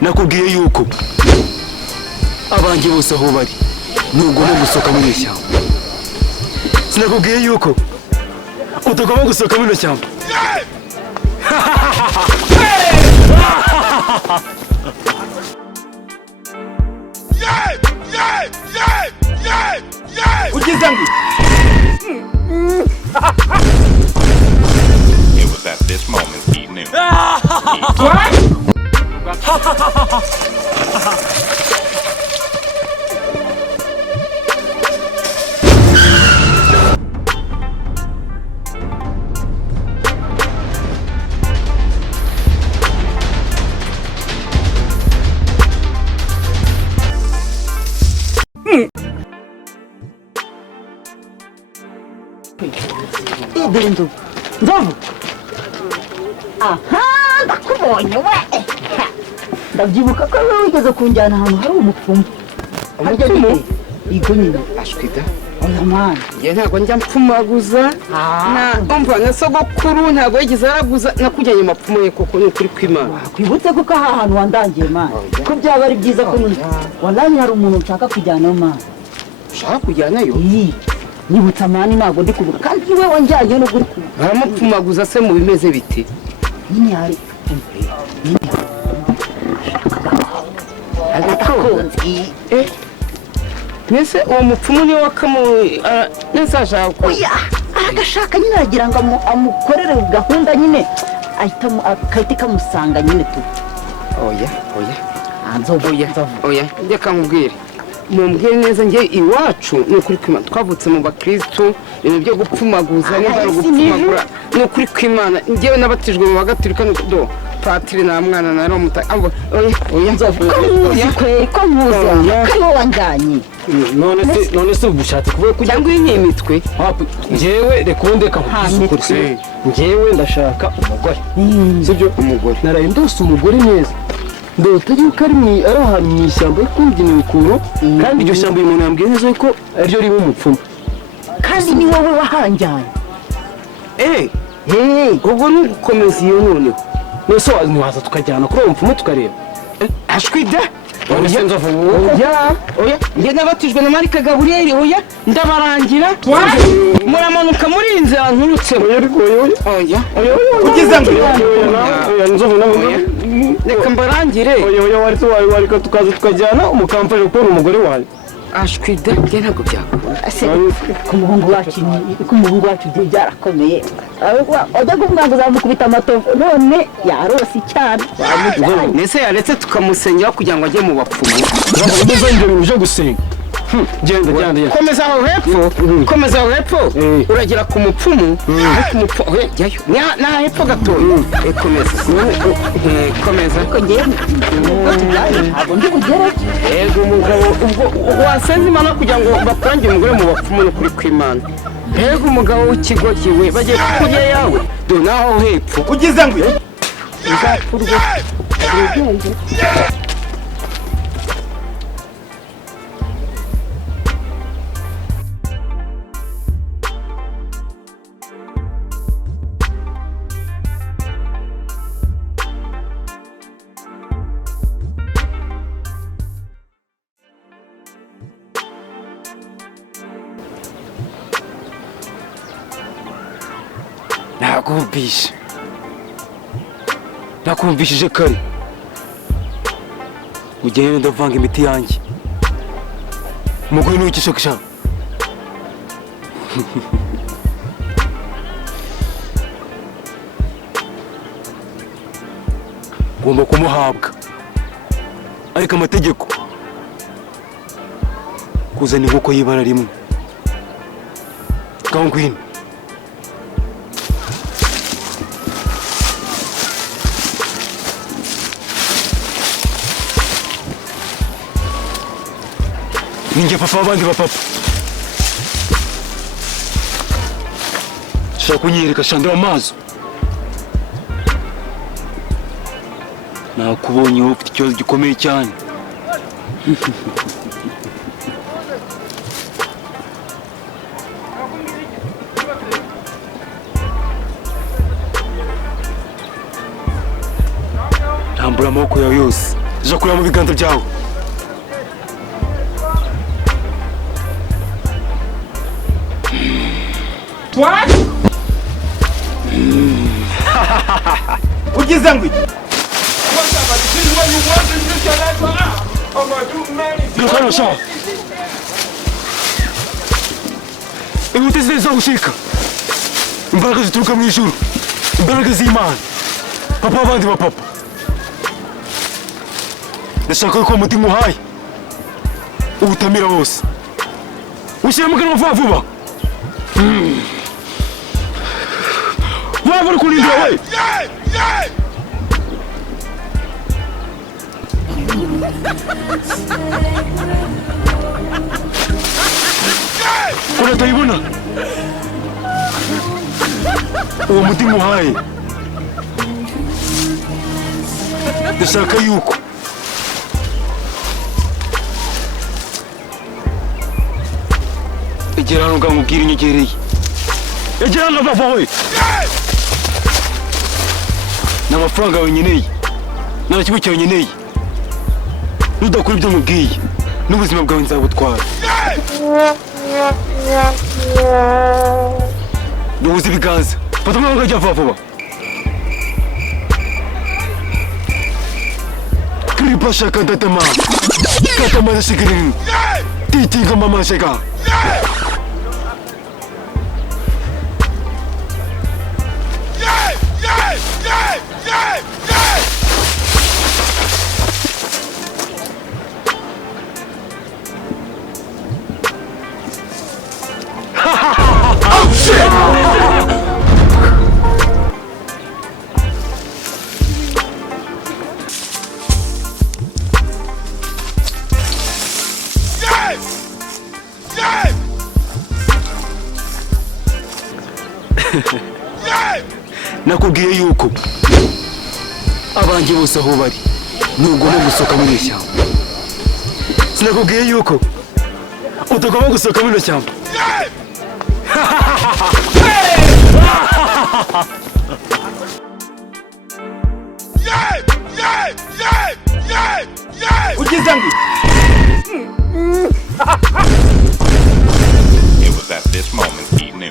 nakubwiye yuko abanjye bose aho bari ntugomba gusohoka muri iri shyamba. Sinakubwiye yuko utagomba gusohoka muri iri shyamba. Ugize ngo It was at this moment he knew. Ndovu. Aha, ndakubonye we. Ndabyibuka ko wowe wigeze kunjyana ahantu hari umupfumu. umupfumu Yego nyine. ashwida. Oya mwana. Ye ntago njya mpfumaguza. Umva na sogokuru ntago yigeze araguza nakujyanye mapfumu ye koko ni kuri kwimana. Kwibutse ko aha hantu wandangiye mwana. Ko byaba ari byiza ko wallahi hari umuntu nshaka kujyana mwana. Ushaka kujyanayo? Nibutsa mani ntago ndi kuvuga kandi we wanjyanye no guri kuvuga. Baramupfumaguza se mu bimeze bite? Nyine hari. Agakonzi. Nese uwo mupfumu ni wakamu nensashaka ko. Oya, agashaka nyine aragira ngo amukorere gahunda nyine ahita akahita kamusanga nyine tu. Oya. Oya. Ndeka nkubwire. Mumbwire neza ngiye iwacu ni ukuri kwimana twavutse mu bakristo ibintu byo gupfumaguza n'ibyo gupfumagura ni ukuri kwimana ngewe nabatijwe mu bagatolika do patiri na mwana na romuta oya Nzovu ko muza kayo wanjanye none se ubushatse kuvuga ko cyangwa inyimitwe njyewe rekondeka nkukuri njyewe ndashaka umugore sibyo umugore naraye ndose umugore neza ndota yuko ari ahantu mu ishyamba y'ikubyinira ukuntu kandi iryo shyamba uyu muntu yambwiye neza ko ariryo riba umupfumu kandi ni wowe wahanjanye ubwo ni ugukomeza iyo noneho nese waza tukajyana kuri uwo mupfumu tukareba ashwida oya nzovu oya njye nabatijwe na Marika Gaburiyeli oya ndabarangira muramanuka muri inzira nturutsemo oya ugize ngo oya nzovu reka mbarangire oya wariko tukaza tukajyana umukamfasha kubona umugore wawe ashwida njye ntabwo byakora ku muhungu wacu byo byarakomeye ujya kuvuga ngo uzamukubita amatovu none yarose icyana nese yaretse tukamusengera kugira ngo ajye mu bapfumu ndumva ibyo bintu byo gusenga genda komeza aho hepfo uragera ku mupfumu ariko umupfumu jyayo naha hepfo gatoya komeza ntabwo ndi bugere ego umugabo ubwo wasenze imana kugira ngo bakurangire umugore mu bapfumu no kuri kwimana ego umugabo w'ikigoryi we bagiye kukujya yawe do naho hepfo ugize ngo uzapfurwe ubwenge nakumvishije kare ugende ndavanga imiti yanjye umugore ntukishakisha ngomba kumuhabwa ariko amategeko kuzana inkoko y'ibara rimwe ngwino ninjye papa w'abandi bapapa shaka kunyereka shandira amaso nakubonye wowe ufite ikibazo gikomeye cyane rambura amaboko yawe yose ndashaka kureba mu biganza byawe. ugize ngo iki? Birukana sha. Ihute ziza gushika. Imbaraga zituruka mu ijuru. Imbaraga z'Imana. Papa abandi ba papa. Ndashaka ko umutima uhaye. Ubutamira wose. Ushyira mu kanwa vuba vuba. Waba uri kurindira we. Kuna tayibona. Uwo mutima uhaye. Ndashaka yuko egera hano ngamubwira inyegereye. Egera hano bava we. N'amafaranga yawe nkeneye. Nta kimwe cyawe nkeneye. Nudakora ibyo mubwiye n'ubuzima bwawe nzabutwara. Duhuze ibiganza. Fata umwanya ukajya vuba vuba. Kripa shaka datama. Katama na shikirin. Titinga mama shaka. Oh shit! Nakubwiye yuko abanjye bose aho bari ntugomba gusohoka muri iri shyamba. Sinakubwiye yuko utagomba gusohoka muri iri shyamba. ugize ngo It was at this moment he knew.